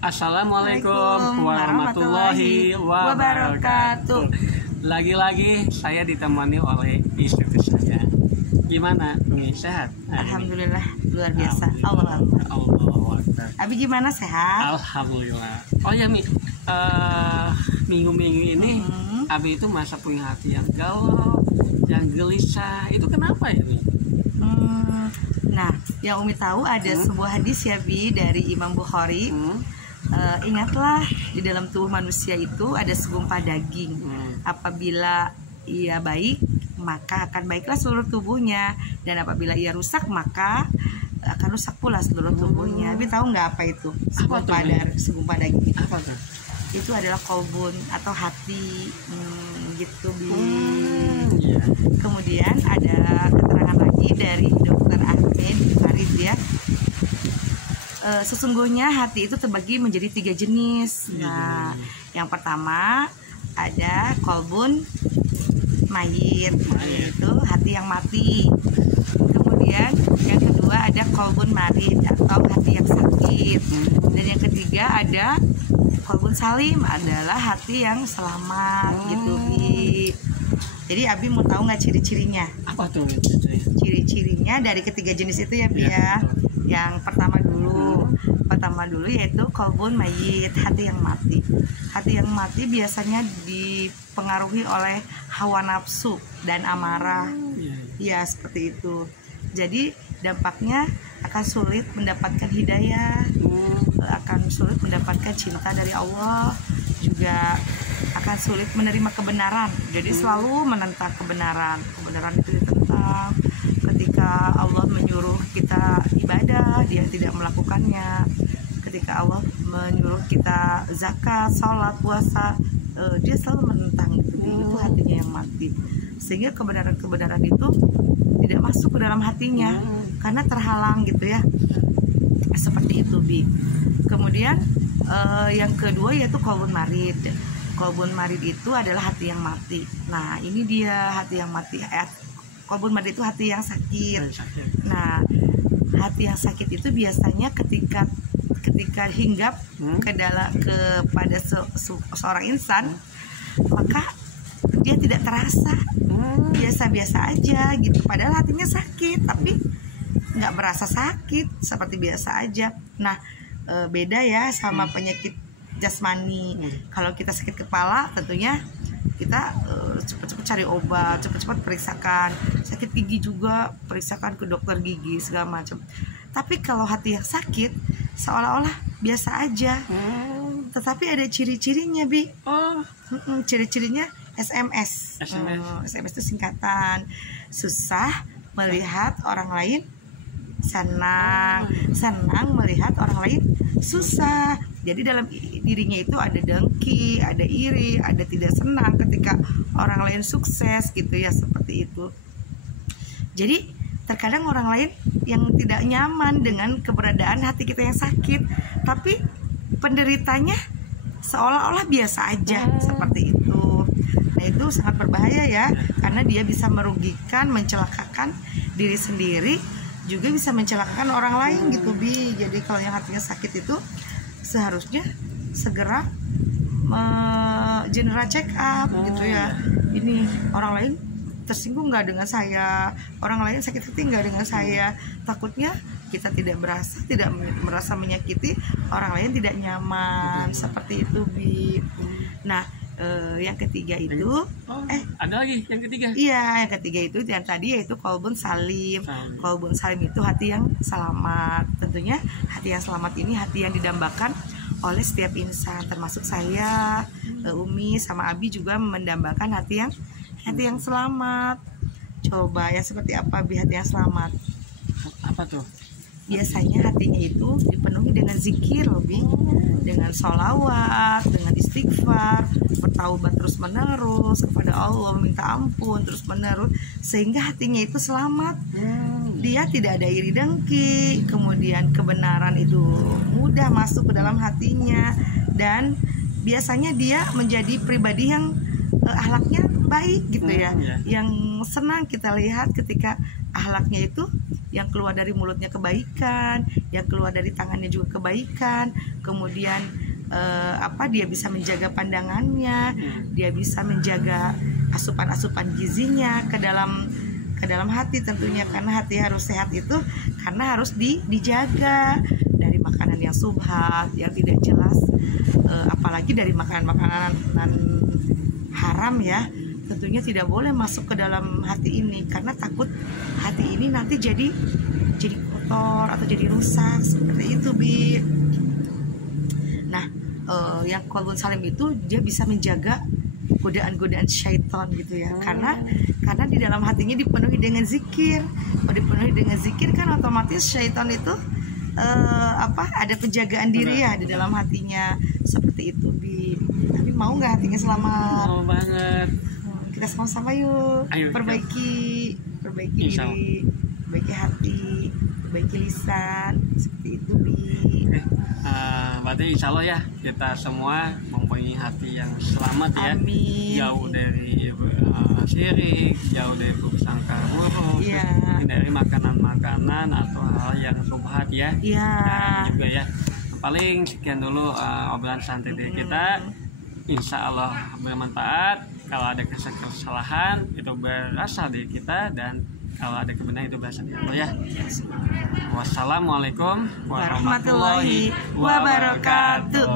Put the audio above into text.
Assalamualaikum warahmatullahi wabarakatuh. Lagi-lagi saya ditemani oleh istri saya. Gimana nih, sehat? Alhamdulillah, luar biasa. Allah. Abi gimana, sehat? Alhamdulillah. Oh ya Mi, minggu-minggu ini Abi itu masa punya hati yang galau, yang gelisah. Itu kenapa ya Mi? Nah, yang Umi tahu ada sebuah hadis ya Bi dari Imam Bukhari. Ingatlah, di dalam tubuh manusia itu ada segumpal daging. Apabila ia baik, maka akan baiklah seluruh tubuhnya, dan apabila ia rusak, maka akan rusak pula seluruh tubuhnya. Abi tahu nggak apa itu segumpal daging? Apa tuh? Itu adalah kolbun atau hati, gitu Bi. Kemudian ada keterangan lagi dari Dr. Ahmed Farid ya. Sesungguhnya hati itu terbagi menjadi 3 jenis. Nah, yang pertama ada kolbun mayit, yaitu hati yang mati. Kemudian yang kedua ada kolbun marid atau hati yang sakit. Dan yang ketiga ada kolbun salim, adalah hati yang selamat, gitu Bi. Jadi Abi mau tahu nggak ciri-cirinya? Apa tuh? Ciri-cirinya dari ketiga jenis itu ya Bi ya. Yang pertama dulu yaitu kolbun mayit, hati yang mati. Hati yang mati biasanya dipengaruhi oleh hawa nafsu dan amarah. Ya, seperti itu. Jadi dampaknya akan sulit mendapatkan hidayah, akan sulit mendapatkan cinta dari Allah, juga akan sulit menerima kebenaran. Jadi selalu menentang kebenaran. Kebenaran itu ditentang. Ketika Allah menyuruh kita ibadah, dia tidak melakukannya. Ketika Allah menyuruh kita zakat, sholat, puasa, dia selalu menentang. Itu hatinya yang mati. Sehingga kebenaran-kebenaran itu tidak masuk ke dalam hatinya karena terhalang, gitu ya. Seperti itu Bi. Kemudian yang kedua yaitu kolbun marid. Kolbun marid itu adalah hati yang mati. Nah, ini dia hati yang mati. Kolbun marid itu hati yang sakit. Nah, hati yang sakit itu biasanya ketika hinggap kepada seorang insan, maka dia tidak terasa, biasa-biasa aja gitu. Padahal hatinya sakit, tapi nggak merasa sakit, seperti biasa aja. Nah, beda ya sama penyakit jasmani. Kalau kita sakit kepala, tentunya kita cepat-cepat cari obat, cepat-cepat periksakan. Sakit gigi juga periksakan ke dokter gigi segala macam. Tapi kalau hati yang sakit, seolah-olah biasa aja. Tetapi ada ciri-cirinya Bi. Ciri-cirinya SMS. SMS itu singkatan. Susah melihat orang lain senang melihat orang lain susah. Jadi dalam dirinya itu ada dengki, ada iri, ada tidak senang ketika orang lain sukses, gitu ya, seperti itu. Jadi terkadang orang lain yang tidak nyaman dengan keberadaan hati kita yang sakit, tapi penderitanya seolah-olah biasa aja, seperti itu. Nah, itu sangat berbahaya ya, karena dia bisa merugikan, mencelakakan diri sendiri, juga bisa mencelakakan orang lain, gitu Bi. Jadi kalau yang hatinya sakit itu seharusnya segera general check up, gitu ya. Ini orang lain tersinggung nggak dengan saya, orang lain sakit hati nggak dengan saya. Takutnya kita tidak merasa menyakiti orang lain, tidak nyaman, seperti itu Bi. Nah, yang ketiga itu ada lagi yang ketiga. Iya, yang ketiga itu yang tadi yaitu kolbun salim. Kolbun salim itu hati yang selamat. Tentunya hati yang selamat ini hati yang didambakan oleh setiap insan, termasuk saya, Umi sama Abi juga mendambakan hati yang selamat. Coba yang seperti apa Bi hati yang selamat? Apa tuh? Biasanya hatinya itu dipenuhi dengan zikir loh Bi, dengan sholawat, dengan istighfar, bertaubat terus menerus kepada Allah, meminta ampun terus menerus, sehingga hatinya itu selamat. Dia tidak ada iri dengki, kemudian kebenaran itu mudah masuk ke dalam hatinya, dan biasanya dia menjadi pribadi yang akhlaknya baik, gitu ya. Yang senang kita lihat ketika akhlaknya itu yang keluar dari mulutnya kebaikan, yang keluar dari tangannya juga kebaikan. Kemudian dia bisa menjaga pandangannya, dia bisa menjaga asupan-asupan gizinya ke dalam hati tentunya, karena hati harus sehat itu karena harus dijaga dari makanan yang subhat, yang tidak jelas, apalagi dari makanan-makanan haram ya. Tentunya tidak boleh masuk ke dalam hati ini karena takut hati ini nanti jadi kotor atau jadi rusak seperti itu, Bi. Nah, yang qalbun salim itu dia bisa menjaga godaan-godaan syaitan gitu ya, karena di dalam hatinya dipenuhi dengan zikir. Kalau dipenuhi dengan zikir kan otomatis syaitan itu ada penjagaan diri ya di dalam hatinya, seperti itu, Bi. Tapi mau nggak hatinya selamat? Mau banget. Kita sama-sama yuk. Ayo, perbaiki diri, perbaiki hati, perbaiki lisan, seperti itu, Bi. Berarti insya Allah ya kita semua mempunyai hati yang selamat ya. Amin. Jauh dari syirik, jauh dari prasangka buruk, Iya. dari makanan-makanan atau hal yang subhat ya. Iya. Dan juga ya, paling sekian dulu obrolan santai dari kita. Insya Allah bermanfaat. Kalau ada kesalahan itu berasal dari kita, dan kalau ada kebenaran itu berasal dari Allah ya. Wassalamualaikum warahmatullahi wabarakatuh.